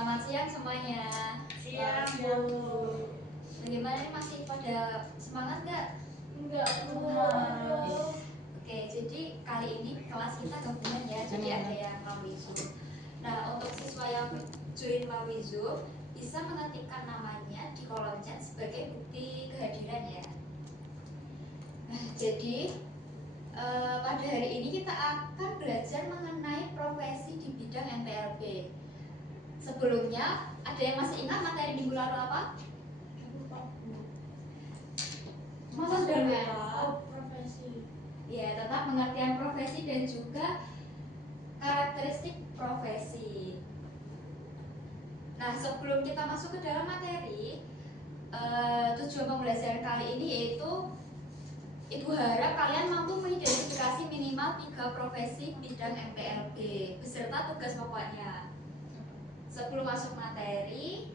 Selamat siang semuanya. Siang, Bu. Bagaimana nih, masih pada semangat nggak? Enggak, Bu. Oke, jadi kali ini kelas kita gabungan ya, jadi ada yang melalui Zoom. Nah, untuk siswa yang join melalui Zoom bisa mengetikkan namanya di kolom chat sebagai bukti kehadiran ya. Nah, jadi pada hari ini kita akan belajar mengenai profesi di bidang NPLB. Sebelumnya, ada yang masih ingat materi minggu lalu apa? Masa sudah lupa? Profesi. Ya, tentang pengertian profesi dan juga karakteristik profesi. Nah, sebelum kita masuk ke dalam materi, tujuan pembelajaran kali ini yaitu Ibu harap kalian mampu mengidentifikasi minimal 3 profesi bidang NPLB beserta tugas pokoknya. Sebelum masuk materi,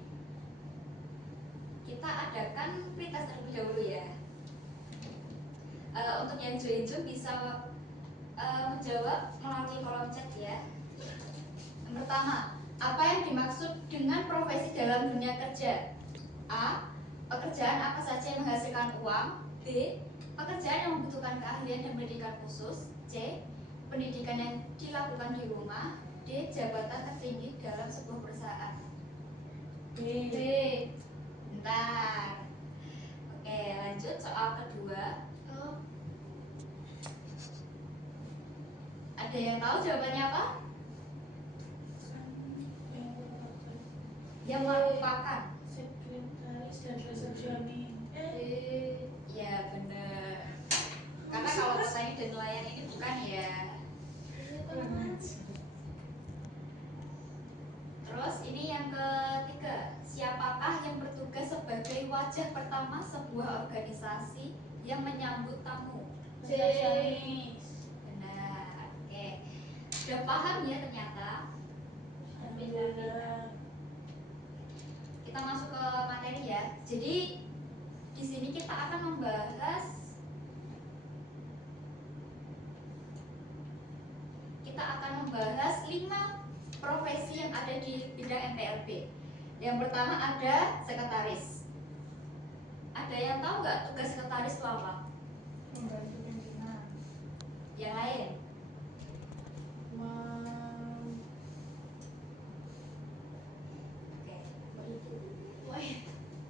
kita adakan pretest terlebih dahulu ya. Untuk yang join Zoom bisa menjawab melalui kolom chat ya. Yang pertama, apa yang dimaksud dengan profesi dalam dunia kerja? A. Pekerjaan apa saja yang menghasilkan uang. B. Pekerjaan yang membutuhkan keahlian dan pendidikan khusus. C. Pendidikan yang dilakukan di rumah. D. Jabatan tertinggi dalam sebuah perusahaan. B. Bentar. Oke, lanjut soal kedua. Ada yang tahu jawabannya apa? Yang merupakan Sekretaris dan resepsionis. Ya bener. Karena kalau petani dan nelayan ini bukan ya. Terus ini yang ketiga, siapakah yang bertugas sebagai wajah pertama sebuah organisasi yang menyambut tamu? Resepsionis. Benar. Oke. Sudah paham ya ternyata? Kita masuk ke materi ya. Jadi di sini kita akan membahas kita akan membahas 5 profesi yang ada di bidang NPLB. Yang pertama ada sekretaris. Ada yang tahu nggak tugas sekretaris itu apa? Membantu pimpinan. Yang lain? Oke.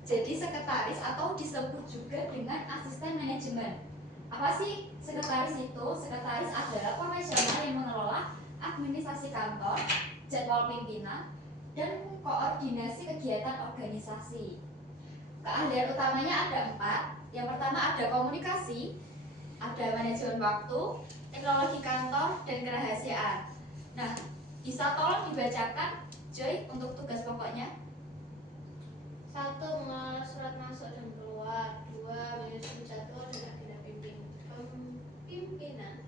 Jadi sekretaris atau disebut juga dengan asisten manajemen. Apa sih sekretaris itu? Sekretaris adalah profesional yang mengelola administrasi kantor, jadwal pimpinan, dan koordinasi kegiatan organisasi. Keahlian utamanya ada 4. Yang pertama ada komunikasi, ada manajemen waktu, teknologi kantor, dan kerahasiaan. Nah, bisa tolong dibacakan Joy untuk tugas pokoknya. 1. Mengelola surat masuk dan keluar. 2. Menyusun jadwal dan agenda pimpinan.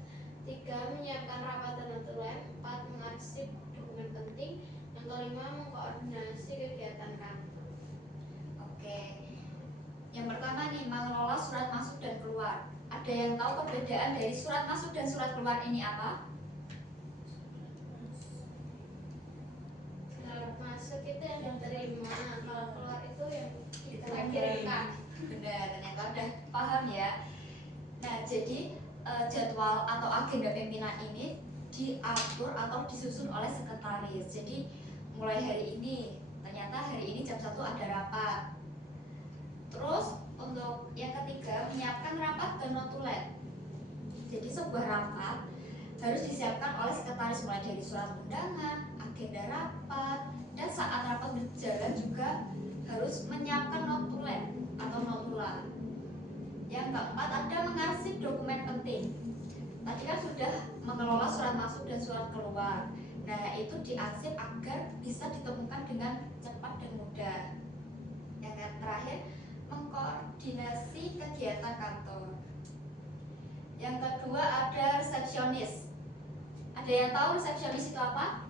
3. Menyiapkan rapat dan notulen. 4. Mengarsip dokumen penting. Yang kelima, mengkoordinasi kegiatan kantor. Oke. Yang pertama nih, mengelola surat masuk dan keluar. Ada yang tahu perbedaan dari surat masuk dan surat keluar ini apa? Surat masuk itu yang diterima, kalau keluar itu yang Dikirimkan. Benar, ternyata udah paham ya. Nah, jadi jadwal atau agenda pimpinan ini diatur atau disusun oleh sekretaris. Jadi mulai hari ini, ternyata hari ini jam 1 ada rapat. Terus untuk yang ketiga, menyiapkan rapat dan notulen. Jadi sebuah rapat harus disiapkan oleh sekretaris mulai dari surat undangan, agenda rapat, dan saat rapat berjalan juga harus menyiapkan notulen atau notula. Yang keempat ada mengarsip dokumen penting. Tadi kan sudah mengelola surat masuk dan surat keluar. Nah, itu diarsip agar bisa ditemukan dengan cepat dan mudah. Yang terakhir, mengkoordinasi kegiatan kantor. Yang kedua ada resepsionis. Ada yang tahu resepsionis itu apa?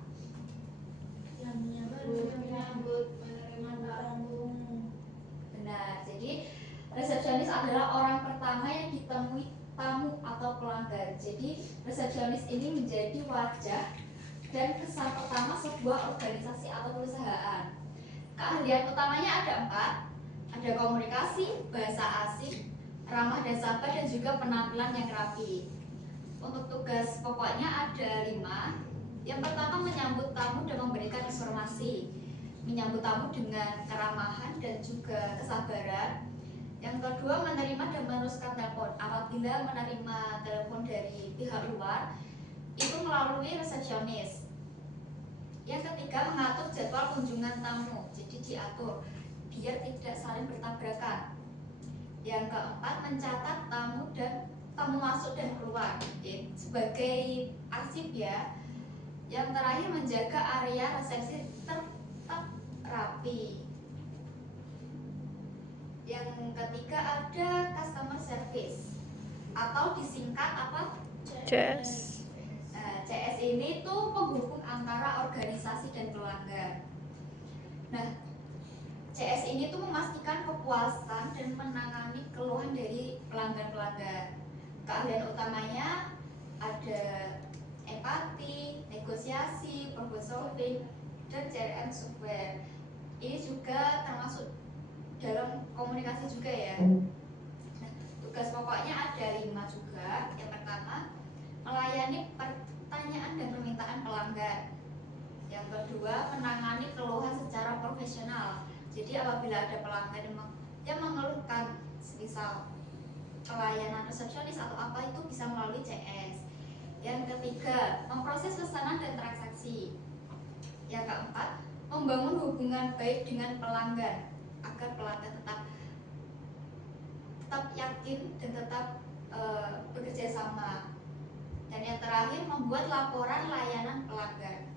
Yang menyambut, menerima tamu. Benar. Jadi resepsionis adalah orang pertama yang ditemui tamu atau pelanggan. Jadi resepsionis ini menjadi wajah dan kesan pertama sebuah organisasi atau perusahaan. Keahlian utamanya ada 4, ada komunikasi, bahasa asing, ramah dan sabar, dan juga penampilan yang rapi. Untuk tugas pokoknya ada 5. Yang pertama menyambut tamu dan memberikan informasi, menyambut tamu dengan keramahan dan juga kesabaran. Yang kedua menerima dan meneruskan telepon. Apabila menerima telepon dari pihak luar itu melalui resepsionis. Yang ketiga mengatur jadwal kunjungan tamu, jadi diatur biar tidak saling bertabrakan. Yang keempat mencatat tamu dan tamu masuk dan keluar sebagai arsip ya. Yang terakhir menjaga area resepsi tetap rapi. Yang ketiga ada customer service atau disingkat apa? CS. CS ini tuh penghubung antara organisasi dan pelanggan. Nah, CS ini tuh memastikan kepuasan dan menangani keluhan dari pelanggan-pelanggan. Keahlian utamanya ada empati, negosiasi, problem solving, dan CRM software. Ini juga termasuk dalam komunikasi juga ya. Nah, tugas pokoknya ada 5 juga. Yang pertama melayani pertanyaan dan permintaan pelanggan. Yang kedua menangani keluhan secara profesional. Jadi apabila ada pelanggan yang mengeluhkan misal pelayanan resepsionis atau apa itu bisa melalui CS. Yang ketiga memproses pesanan dan transaksi. Yang keempat membangun hubungan baik dengan pelanggan agar pelanggan tetap yakin dan tetap bekerja sama. Dan yang terakhir membuat laporan layanan pelanggan.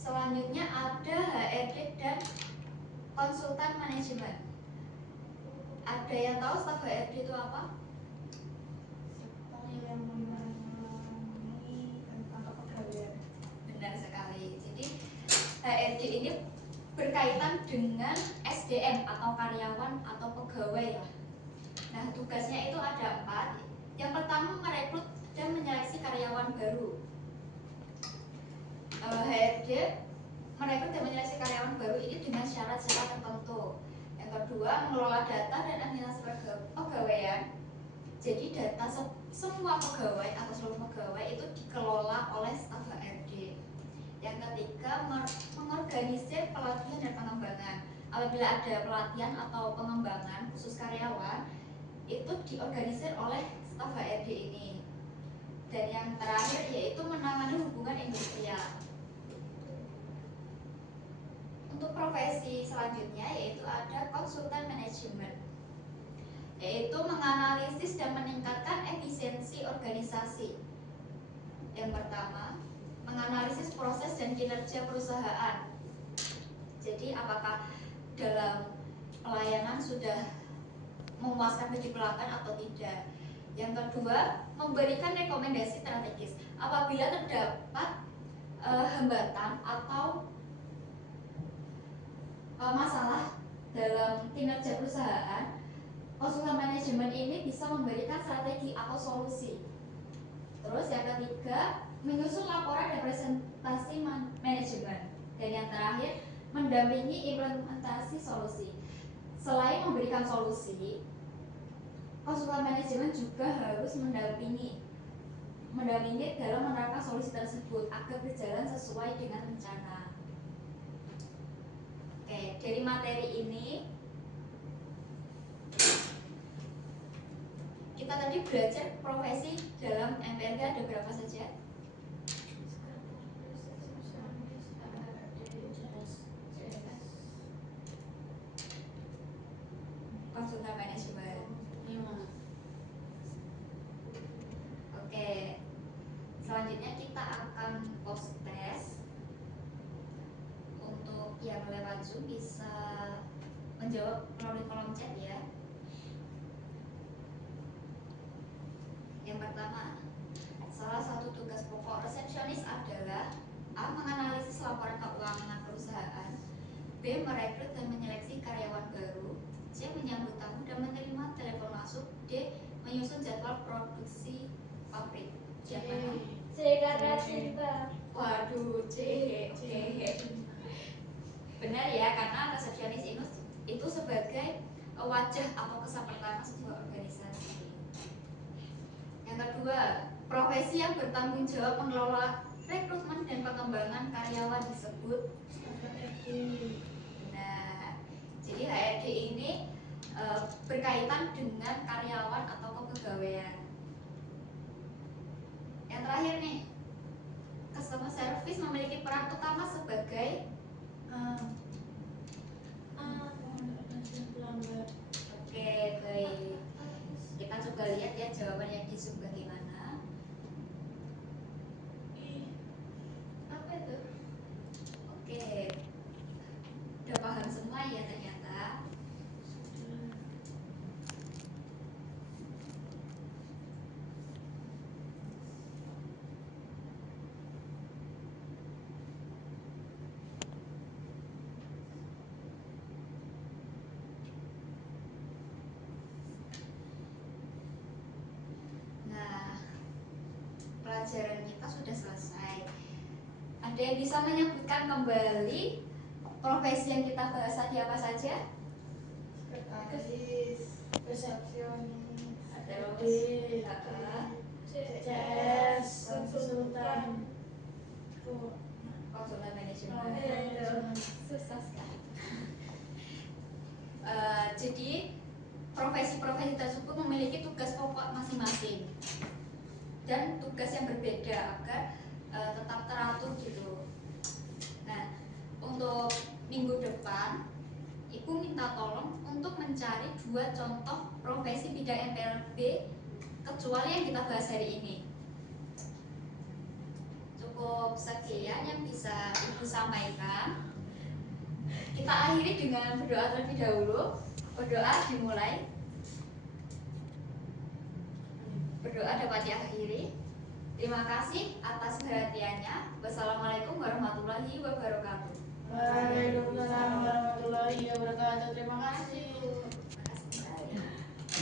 Selanjutnya ada HRD dan konsultan manajemen. Ada yang tahu staf HRD itu apa? Yang menangani tentang kepegawaian. Benar sekali. Jadi HRD ini berkaitan dengan SDM atau karyawan atau pegawai ya. Nah, tugasnya itu ada 4. Yang pertama merekrut dan menyeleksi karyawan baru. HRD merekrut dan menyeleksi karyawan baru ini dengan syarat-syarat tertentu. Yang kedua mengelola data dan administrasi pegawaian. Jadi data semua pegawai atau seluruh pegawai itu dikelola oleh staf HRD. Yang ketiga mengorganisir pelatihan dan pengembangan. Apabila ada pelatihan atau pengembangan khusus karyawan itu diorganisir oleh staf HRD ini. Dan yang terakhir yaitu menangani hubungan industrial. Untuk profesi selanjutnya yaitu ada konsultan manajemen, yaitu menganalisis dan meningkatkan efisiensi organisasi. Yang pertama menganalisis proses dan kinerja perusahaan. Jadi apakah dalam pelayanan sudah memuaskan bagi pelanggan atau tidak. Yang kedua, memberikan rekomendasi strategis. Apabila terdapat hambatan atau masalah dalam kinerja perusahaan, konsultan manajemen ini bisa memberikan strategi atau solusi. Terus yang ketiga, menyusun laporan dan presentasi manajemen. Dan yang terakhir, mendampingi implementasi solusi. Selain memberikan solusi, konsultan manajemen juga harus mendampingi dalam menerapkan solusi tersebut agar berjalan sesuai dengan rencana. Oke, dari materi ini kita tadi belajar profesi dalam MPLK ada berapa saja? Konsultan manajemen. 5. Oke, selanjutnya kita akan post test. Untuk yang lewat Zoom bisa menjawab melalui kolom chat ya. Yang pertama, salah satu tugas pokok resepsionis adalah A. Menganalisis laporan keuangan perusahaan, B. Merekrut dan menyeleksi karyawan baru, C. Menyambut tamu dan menerima telepon masuk, D. menyusun jadwal produksi pabrik. Siapa? C karena cinta. Waduh, C. Oke. Benar ya, karena resepsionis itu sebagai wajah atau kesan pertama sebuah organisasi. Yang kedua, profesi yang bertanggung jawab mengelola rekrutmen dan pengembangan karyawan disebut. Nah, jadi HRD ini berkaitan dengan karyawan atau kepegawaian. Yang terakhir nih, customer service memiliki peran utama sebagai Oke, baik. Kita coba lihat ya jawaban yang di Zoom bagaimana. Apa itu? Oke. Udah paham semua ya ternyata. Nah, pelajaran kita sudah selesai. Ada yang bisa menyebutkan kembali profesi yang kita bahas tadi apa saja? Sekretaris, resepsionis, Terus, CS, konsultan, konsultan manajemen. Susah sekali. Jadi profesi-profesi tersebut memiliki tugas pokok masing-masing dan tugas yang berbeda agar tetap teratur gitu. Nah, untuk minggu depan Ibu minta tolong untuk mencari 2 contoh profesi bidang MPLB kecuali yang kita bahas hari ini. Cukup sekian yang bisa Ibu sampaikan. Kita akhiri dengan berdoa terlebih dahulu. Berdoa dimulai. Berdoa dapat diakhiri. Terima kasih atas perhatiannya. Wassalamualaikum warahmatullahi wabarakatuh.